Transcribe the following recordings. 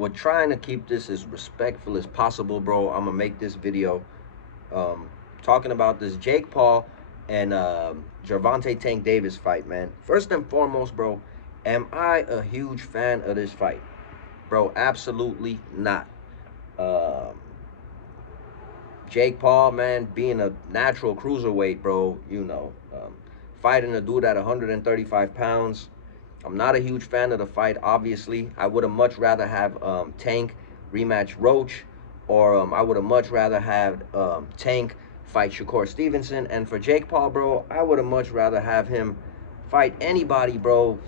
we're trying to keep this as respectful as possible, bro. I'm gonna make this video talking about this Jake Paul and Gervonta Tank Davis fight, man. First and foremost, bro, am I a huge fan of this fight? Bro, absolutely not. Um, Jake Paul, man, being a natural cruiserweight, bro, fighting a dude at 135 pounds. I'm not a huge fan of the fight, obviously. I would have much rather have Tank rematch Roach, or I would have much rather have Tank fight Shakur Stevenson. And for Jake Paul, bro, I would have much rather have him fight anybody, bro.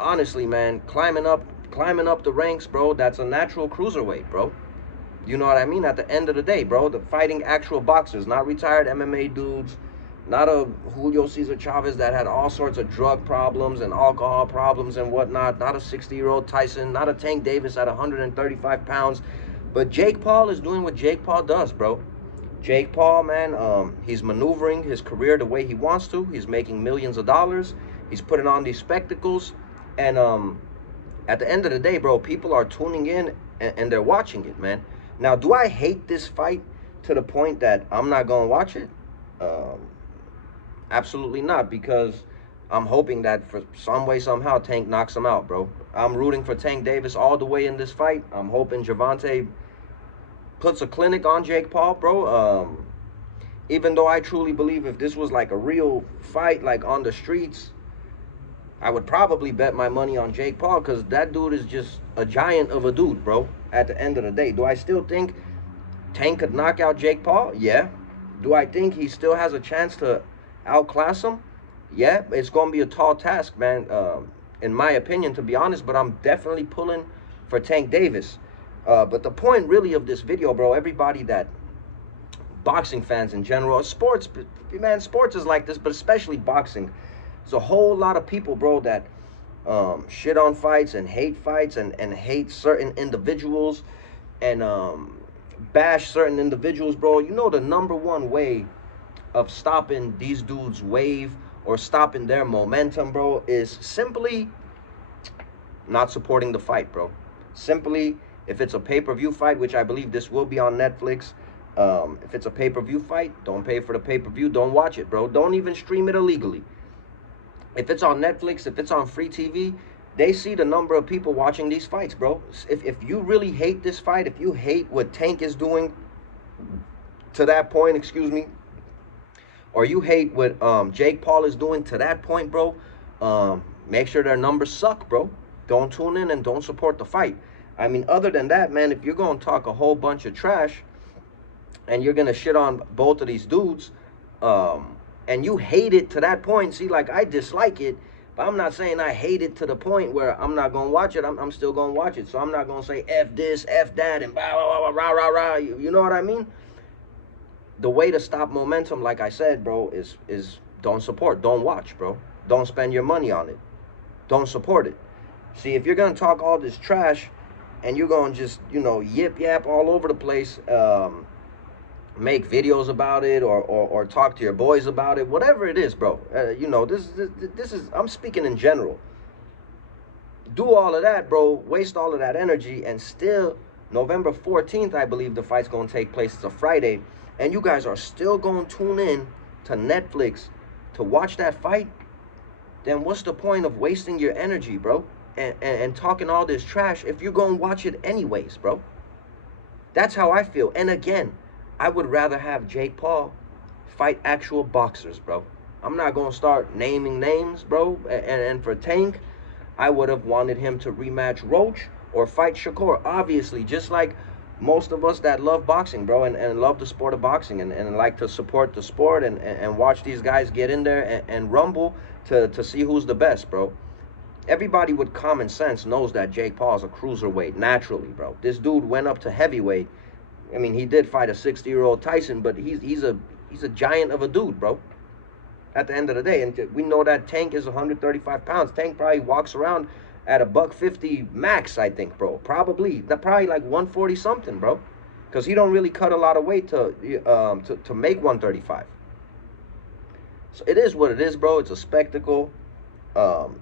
Honestly, man, climbing up the ranks, bro, that's a natural cruiserweight, bro. You know what I mean? At the end of the day, bro, the fighting actual boxers, not retired MMA dudes, not a Julio Cesar Chavez that had all sorts of drug problems and alcohol problems and whatnot, not a 60-year-old Tyson, not a Tank Davis at 135 pounds. But Jake Paul is doing what Jake Paul does, bro. Jake Paul, man, he's maneuvering his career the way he wants to. He's making millions of dollars. He's putting on these spectacles. And at the end of the day, bro, people are tuning in and they're watching it, man. Now, do I hate this fight to the point that I'm not going to watch it? Absolutely not, because I'm hoping that for some way, somehow, Tank knocks him out, bro. I'm rooting for Tank Davis all the way in this fight. I'm hoping Gervonta puts a clinic on Jake Paul, bro. Even though I truly believe if this was like a real fight, like on the streets, I would probably bet my money on Jake Paul, because that dude is just a giant of a dude, bro. At the end of the day, do I still think Tank could knock out Jake Paul? Yeah. Do I think he still has a chance to outclass him? Yeah. It's going to be a tall task, man, in my opinion, to be honest, but I'm definitely pulling for Tank Davis. But the point really of this video, bro, everybody that boxing fans in general, sports, man, sports is like this, but especially boxing. There's a whole lot of people, bro, that shit on fights and hate fights and hate certain individuals and bash certain individuals, bro. You know the number one way of stopping these dudes' wave or stopping their momentum, bro, is simply not supporting the fight, bro. Simply, if it's a pay-per-view fight, which I believe this will be on Netflix, if it's a pay-per-view fight, don't pay for the pay-per-view, don't watch it, bro. Don't even stream it illegally. If it's on Netflix, if it's on free TV, they see the number of people watching these fights, bro. If you really hate this fight, if you hate what Tank is doing to that point, excuse me, or you hate what Jake Paul is doing to that point, bro, make sure their numbers suck, bro. Don't tune in and don't support the fight. I mean, other than that, man, if you're going to talk a whole bunch of trash and you're going to shit on both of these dudes, and you hate it to that point, see, like, I dislike it, but I'm not saying I hate it to the point where I'm not going to watch it. I'm still going to watch it. So I'm not going to say F this, F that, and blah, blah, blah, rah, rah, rah. You know what I mean? The way to stop momentum, like I said, bro, is don't support. Don't watch, bro. Don't spend your money on it. Don't support it. See, if you're going to talk all this trash and you're going to just, yip yap all over the place, make videos about it or talk to your boys about it, whatever it is, bro. This is, I'm speaking in general. Do all of that, bro. Waste all of that energy, and still November 14th, I believe the fight's going to take place. It's a Friday, and you guys are still going to tune in to Netflix to watch that fight. Then what's the point of wasting your energy, bro, and talking all this trash if you're going to watch it anyways, bro? That's how I feel. And again, I would rather have Jake Paul fight actual boxers, bro. I'm not going to start naming names, bro. And for Tank, I would have wanted him to rematch Roach or fight Shakur. Obviously, just like most of us that love boxing, bro, and love the sport of boxing and like to support the sport and watch these guys get in there and rumble to see who's the best, bro. Everybody with common sense knows that Jake Paul is a cruiserweight naturally, bro. This dude went up to heavyweight. I mean, he did fight a 60-year-old Tyson, but he's a giant of a dude, bro. At the end of the day, and we know that Tank is 135 pounds. Tank probably walks around at a $150 max, I think, bro. Probably like 140 something, bro, because he don't really cut a lot of weight to make 135. So it is what it is, bro. It's a spectacle.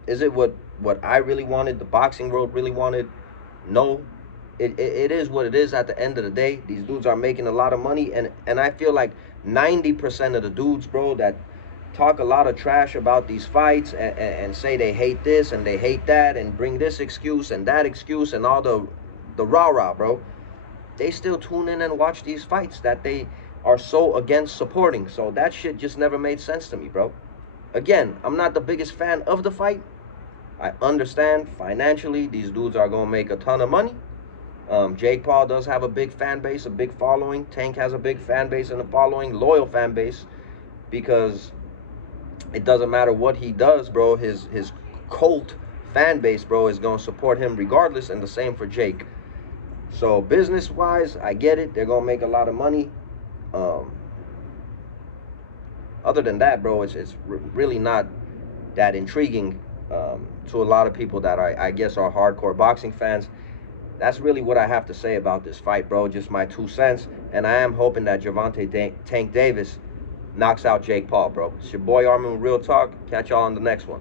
Is it what I really wanted? The boxing world really wanted? No. it is what it is at the end of the day. These dudes are making a lot of money, and I feel like 90% of the dudes, bro, that talk a lot of trash about these fights and say they hate this and they hate that and bring this excuse and that excuse and all the rah-rah, bro, they still tune in and watch these fights that they are so against supporting. So that shit just never made sense to me, bro. Again, I'm not the biggest fan of the fight. I understand financially these dudes are going to make a ton of money. Jake Paul does have a big fan base, a big following. Tank has a big fan base and a following, loyal fan base, because it doesn't matter what he does, bro. His cult fan base, bro, is going to support him regardless, and the same for Jake. So business-wise, I get it. They're going to make a lot of money. Other than that, bro, it's really not that intriguing to a lot of people that I guess are hardcore boxing fans. That's really what I have to say about this fight, bro. Just my 2 cents. And I am hoping that Gervonta Tank Davis knocks out Jake Paul, bro. It's your boy Armin with Real Talk. Catch y'all on the next one.